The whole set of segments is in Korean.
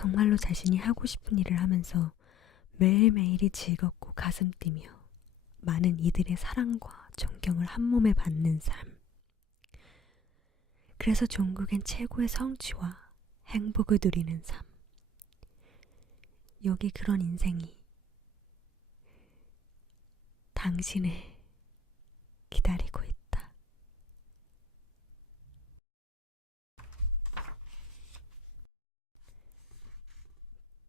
정말로 자신이 하고 싶은 일을 하면서 매일매일이 즐겁고 가슴 뛰며 많은 이들의 사랑과 존경을 한 몸에 받는 삶. 그래서 종국엔 최고의 성취와 행복을 누리는 삶. 여기 그런 인생이 당신을 기다리고 있다.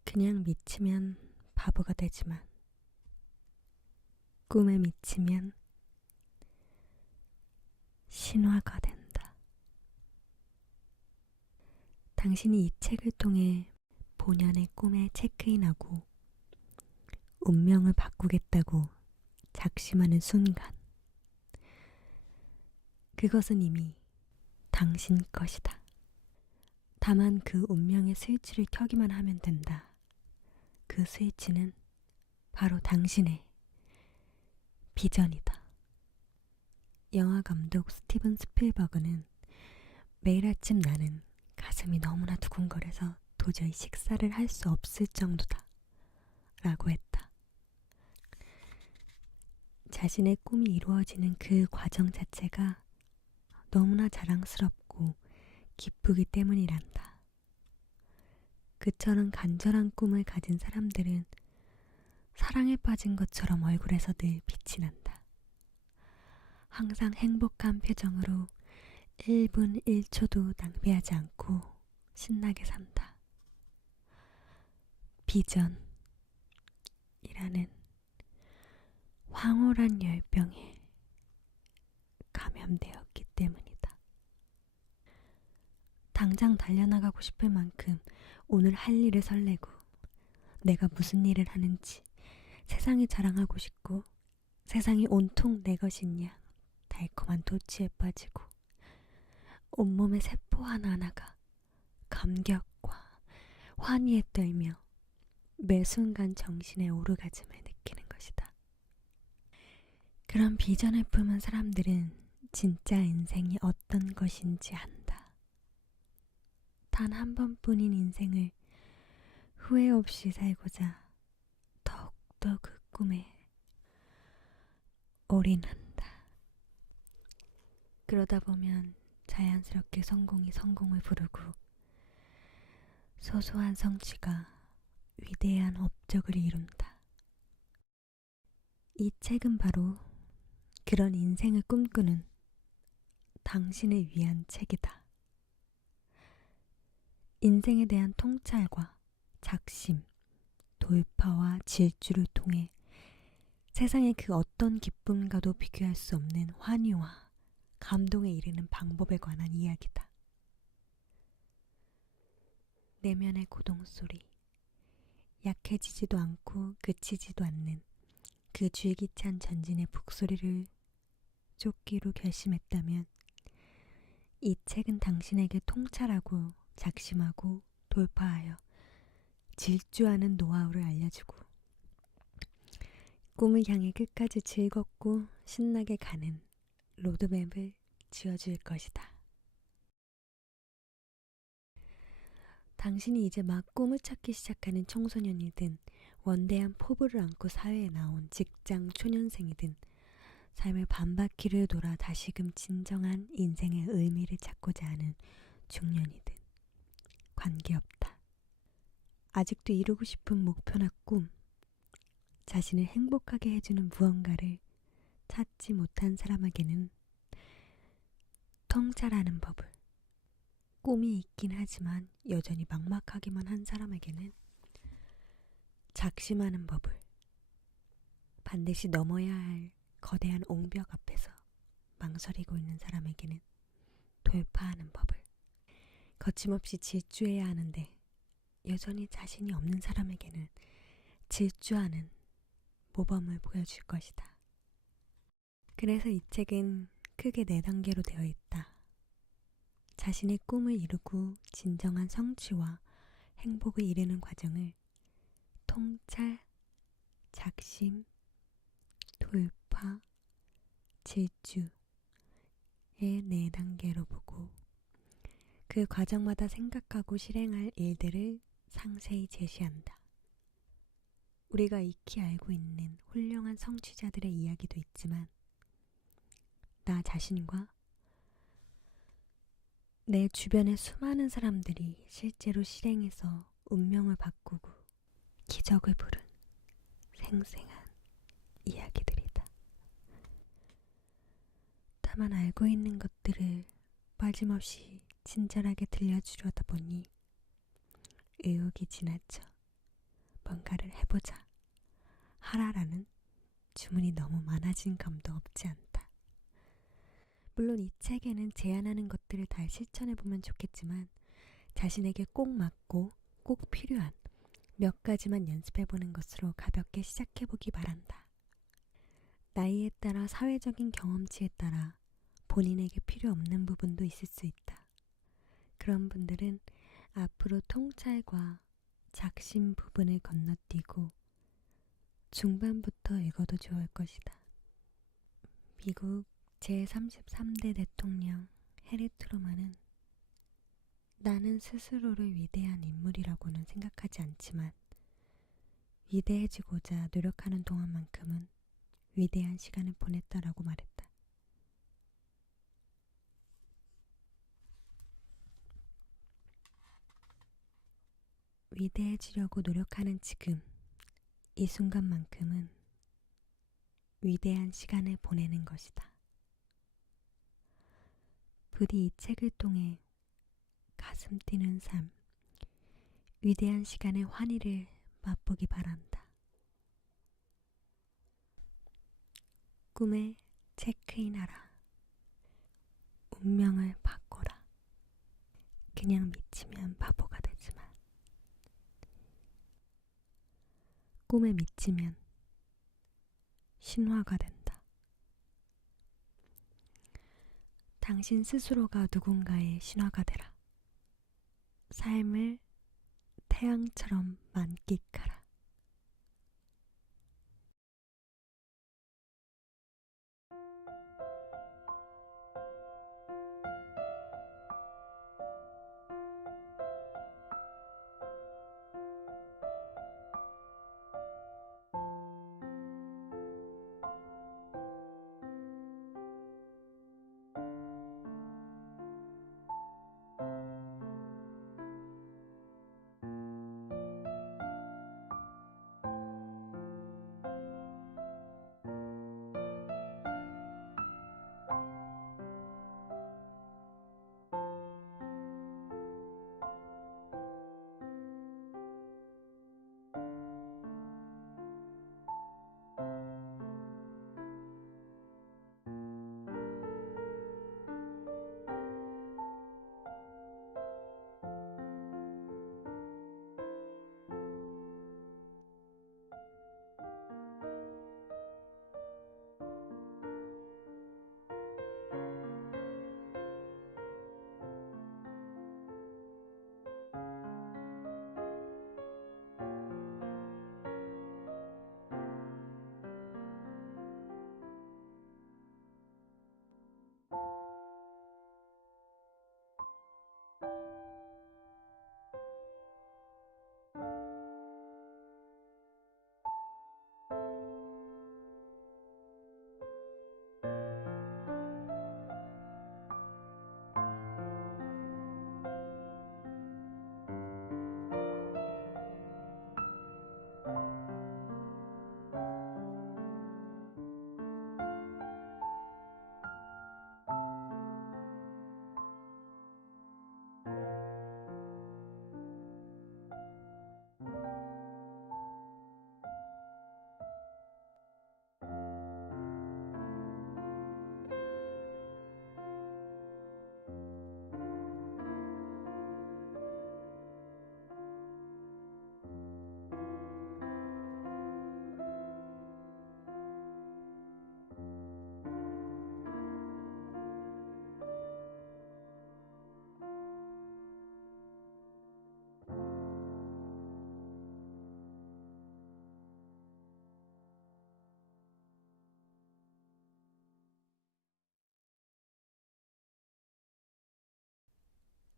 그냥 미치면 바보가 되지만 꿈에 미치면 신화가 된다. 당신이 이 책을 통해 본연의 꿈에 체크인하고 운명을 바꾸겠다고 작심하는 순간, 그것은 이미 당신 것이다. 다만 그 운명의 스위치를 켜기만 하면 된다. 그 스위치는 바로 당신의 비전이다. 영화 감독 스티븐 스필버그는 매일 아침 나는 가슴이 너무나 두근거려서 도저히 식사를 할 수 없을 정도다 라고 했다. 자신의 꿈이 이루어지는 그 과정 자체가 너무나 자랑스럽고 기쁘기 때문이란다. 그처럼 간절한 꿈을 가진 사람들은 사랑에 빠진 것처럼 얼굴에서 늘 빛이 난다. 항상 행복한 표정으로 1분 1초도 낭비하지 않고 신나게 산다. 비전이라는 황홀한 열병에 감염되었기 때문이다. 당장 달려나가고 싶을 만큼 오늘 할 일을 설레고 내가 무슨 일을 하는지 세상에 자랑하고 싶고 세상이 온통 내 것인 양 달콤한 도취에 빠지고 온몸의 세포 하나하나가 감격과 환희에 떨며 매 순간 정신의 오르가즘을 느끼는 것이다. 그런 비전을 품은 사람들은 진짜 인생이 어떤 것인지 안다. 단 한 번뿐인 인생을 후회 없이 살고자 더욱더 그 꿈에 올인한다. 그러다 보면 자연스럽게 성공이 성공을 부르고 소소한 성취가 위대한 업적을 이룬다. 이 책은 바로 그런 인생을 꿈꾸는 당신을 위한 책이다. 인생에 대한 통찰과 작심, 돌파와 질주를 통해 세상의 그 어떤 기쁨과도 비교할 수 없는 환희와 감동에 이르는 방법에 관한 이야기다. 내면의 고동소리, 약해지지도 않고 그치지도 않는 그 줄기찬 전진의 북소리를 쫓기로 결심했다면 이 책은 당신에게 통찰하고 작심하고 돌파하여 질주하는 노하우를 알려주고 꿈을 향해 끝까지 즐겁고 신나게 가는 로드맵을 지어줄 것이다. 당신이 이제 막 꿈을 찾기 시작하는 청소년이든 원대한 포부를 안고 사회에 나온 직장 초년생이든 삶의 반바퀴를 돌아 다시금 진정한 인생의 의미를 찾고자 하는 중년이든 관계없다. 아직도 이루고 싶은 목표나 꿈, 자신을 행복하게 해주는 무언가를 찾지 못한 사람에게는 통찰하는 법을, 꿈이 있긴 하지만 여전히 막막하기만 한 사람에게는 작심하는 법을, 반드시 넘어야 할 거대한 옹벽 앞에서 망설이고 있는 사람에게는 돌파하는 법을, 거침없이 질주해야 하는데 여전히 자신이 없는 사람에게는 질주하는 모범을 보여줄 것이다. 그래서 이 책은 크게 4단계로 되어 있다. 자신의 꿈을 이루고 진정한 성취와 행복을 이루는 과정을 통찰, 작심, 돌파, 질주의 4단계로 보고 그 과정마다 생각하고 실행할 일들을 상세히 제시한다. 우리가 익히 알고 있는 훌륭한 성취자들의 이야기도 있지만 나 자신과 내 주변의 수많은 사람들이 실제로 실행해서 운명을 바꾸고 기적을 부른 생생한 이야기들이다. 다만 알고 있는 것들을 빠짐없이 친절하게 들려주려다 보니 의욕이 지나쳐 뭔가를 해보자 하라라는 주문이 너무 많아진 감도 없지 않다. 물론 이 책에는 제안하는 것들을 다 실천해보면 좋겠지만 자신에게 꼭 맞고 꼭 필요한 몇 가지만 연습해보는 것으로 가볍게 시작해보기 바란다. 나이에 따라 사회적인 경험치에 따라 본인에게 필요 없는 부분도 있을 수 있다. 그런 분들은 앞으로 통찰과 작심 부분을 건너뛰고 중반부터 읽어도 좋을 것이다. 미국 제33대 대통령 해리 트루먼은 나는 스스로를 위대한 인물이라고는 생각하지 않지만 위대해지고자 노력하는 동안만큼은 위대한 시간을 보냈다라고 말했다. 위대해지려고 노력하는 지금, 이 순간만큼은 위대한 시간을 보내는 것이다. 부디 이 책을 통해 가슴 뛰는 삶, 위대한 시간의 환희를 맛보기 바란다. 꿈에 체크인하라. 운명을 바꿔라. 그냥 미치면 바보가 되지만 꿈에 미치면 신화가 된다. 당신 스스로가 누군가의 신화가 되라. 삶을 태양처럼 만끽하라.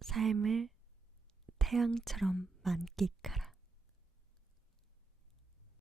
삶을 태양처럼 만끽하라.